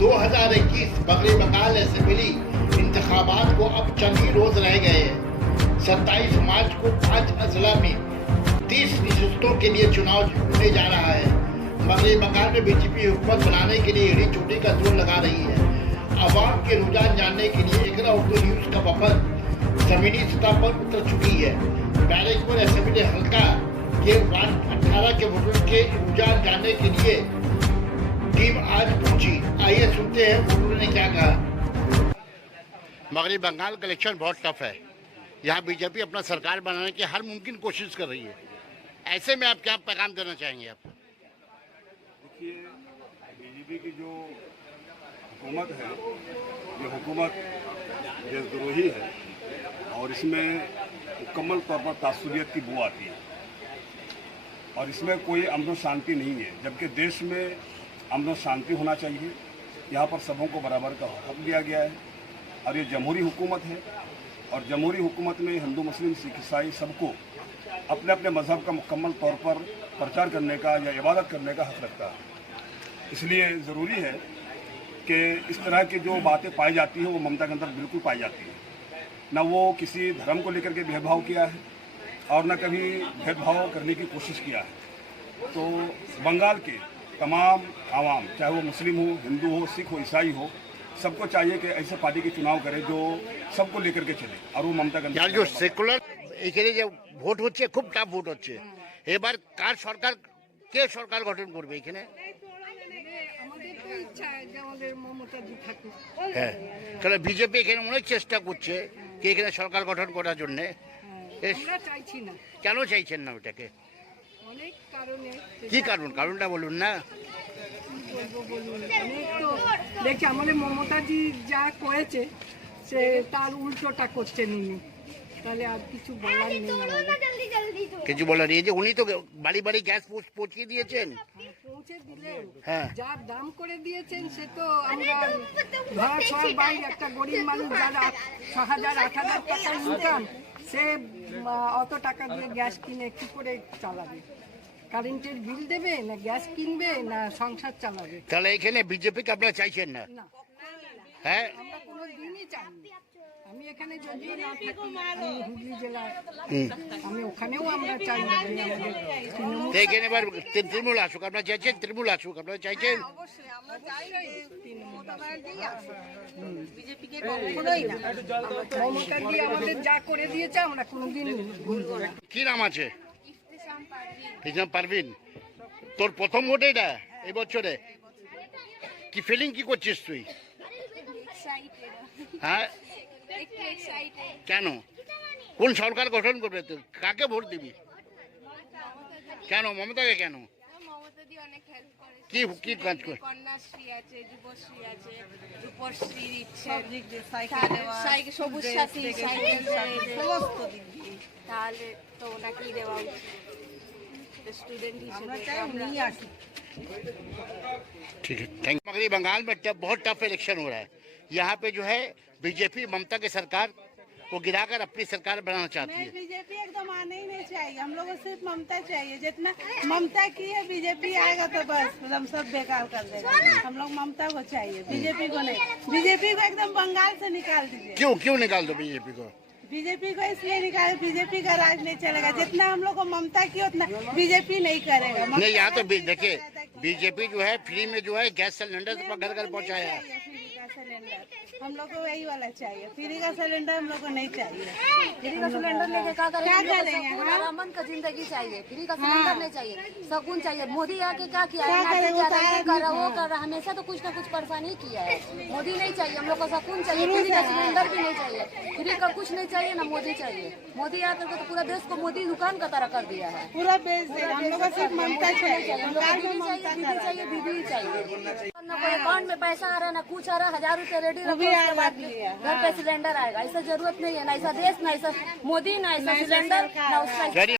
2021 बगली बंगाल असेंबली इंतखाबात को अब चंद ही रोज रह गए हैं। 27 मार्च को 5 अजला में 30 नशस्तों के लिए चुनाव होने जा रहा है। बगली बंगाल में बीजेपी हुकूमत बनाने के लिए एड़ी चोटी का जोर लगा रही है। अवाम के रुझान जानने के लिए इकरा उर्दू न्यूज का वफद जमीनी सतह पर उतर चुकी है। बैरकपुर असेंबली हल्का के वार्ड 18 के वोटरों के रुझान जानने के लिए टीम आज पहुंची। आइए सुनते हैं वोटरों ने क्या कहा। मगरबी बंगाल का इलेक्शन बहुत टफ है। यहाँ बीजेपी अपना सरकार बनाने की हर मुमकिन कोशिश कर रही है। ऐसे में आप क्या पैगाम देना चाहेंगे? आप देखिए, बीजेपी की जो हुकूमत है, ये हुकूमत देशद्रोही है और इसमें मुकम्मल तौर पर तासुबियत की बू आती है और इसमें कोई अमन शांति नहीं है। जबकि देश में अमन शांति होना चाहिए। यहाँ पर सबों को बराबर का हक दिया गया है और ये जमहूरी हुकूमत है और जमहूरी हुकूमत में हिंदू मुस्लिम सिख ईसाई सबको अपने अपने मज़हब का मुकम्मल तौर पर प्रचार करने का या इबादत करने का हक रखता है। इसलिए ज़रूरी है कि इस तरह की जो बातें पाई जाती हैं वो ममता के अंदर बिल्कुल पाई जाती है। न वो किसी धर्म को लेकर के भेदभाव किया है और न कभी भेदभाव करने की कोशिश किया है। तो बंगाल के तमाम आवाम, चाहे वो मुस्लिम हो, हिंदू हो, सिख हो, ईसाई हो, सबको चाहिए कि ऐसे पार्टी के चुनाव करे जो सबको लेकर के चले और वो ममता का जो सेकुलर এখানে যে ভোট হচ্ছে খুব টাফ ভোট হচ্ছে। এবার কার সরকার কে সরকার গঠন করবে এখানে? হ্যাঁ, কারণ বিজেপি এখানে অনেক চেষ্টা করছে কি এখানে সরকার গঠন করার জন্য। কেন চাইছেন না ওটাকে? কি কারণটা বলুন না। দেখছি আমাদের মমতাজি যা করেছে সে তার উল্টোটা করছেন উনি, তাহলে আর কিছু বলার নেই। কিছু বলার নেই যে উনি তো বাড়ি বাড়ি গ্যাস পৌঁছে দিয়েছেন। পৌঁছে দিলেও হ্যাঁ, যা দাম করে দিয়েছেন সে তো আমরা ঘর সবাই একটা গরিব মানুষ যারা 6,000 8,000 টাকা ইনকাম, সে অত টাকা দিয়ে গ্যাস কিনে কি করে চালাবে? কারেন্টের বিল দেবে না গ্যাস কিনবে না সংসার চালাবে? তাহলে এখানে বিজেপিকে আপনারা চাইছেন না? হ্যাঁ, আমরা কোনো দিনই চাইনি। আমি এখানে যদি না থাকি, আমি হুগলি জেলার, আমি ওখানেও আমরা চাই না যে আমাদের এখানে এবার তৃণমূল আসুক। আপনারা চাইছেন তৃণমূল আসুক? আপনারা চাইছেন? অবশ্যই আমরা চাই বিজেপিকে কখনোই না। মমতাজি আমাদের যা করে দিয়েছে আমরা কোনোদিন ভুলবো না। কি নাম আছে? ইসলাম পারভিন। তোর প্রথম ভোট এটা এই বছরে? কি ফিলিং কি করছিস তুই? হ্যাঁ, কেন? কোন সরকার গঠন করবে? তুই কাকে ভোট দিবি? কেন মমতাকে? কেন? কি কি কাজ করে? কন্যাশ্রী আছে, যুবশ্রী আছে, রূপশ্রী দিচ্ছে, সবুজ সাথী সাইকেল সমস্ত দিক দিয়ে, তাহলে তো ওনাকেই দেওয়া উচিত। स्टूडेंट ठीक है, थैंक यू। मगरबी बंगाल में बहुत टफ इलेक्शन हो रहा है। यहाँ पे जो है बीजेपी ममता की सरकार को गिराकर अपनी सरकार बनाना चाहती है। बीजेपी एकदम आने ही नहीं चाहिए। हम लोग को सिर्फ ममता चाहिए। जितना ममता की है बीजेपी आएगा तो बस हम सब बेकार कर देगा। हम लोग ममता को चाहिए, बीजेपी को नहीं। बीजेपी को एकदम बंगाल से निकाल दीजिए। क्यों निकाल दो बीजेपी को? बीजेपी को इसलिए निकाले, बीजेपी का राज नहीं चलेगा। जितना हम लोग को ममता की उतना बीजेपी नहीं करेगा। नहीं, यहाँ तो देखिए बीजेपी जो है फ्री में जो है गैस सिलेंडर घर घर पहुँचाया है। सिलेंडर हम लोग को वही वाला चाहिए। फ्री का सिलेंडर हम लोग को नहीं चाहिए। फ्री का सिलेंडर लेके क्या करेंगे? अमन का जिंदगी चाहिए, फ्री का सिलेंडर नहीं चाहिए, सुकून चाहिए। मोदी आके क्या किया है? वो कर रहा, हमेशा तो कुछ ना कुछ परेशानी किया है। मोदी नहीं चाहिए, हम लोग को सुकून चाहिए। फ्री का सिलेंडर भी नहीं चाहिए, फ्री का कुछ नहीं चाहिए ना मोदी चाहिए। मोदी आकर के तो पूरा देश को मोदी दुकान का तरह कर दिया है, पूरा बेच दिया। हम लोग को सिर्फ ममता चाहिए, दीदी चाहिए। ना कोई अकाउंट में पैसा आ रहा है ना कुछ आ रहा, 1000 रुपया रेडी रखो, घर पे सिलेंडर आएगा। ऐसा जरूरत नहीं है, ना ऐसा देश, ना ऐसा मोदी, ना ऐसा सिलेंडर, ना उसका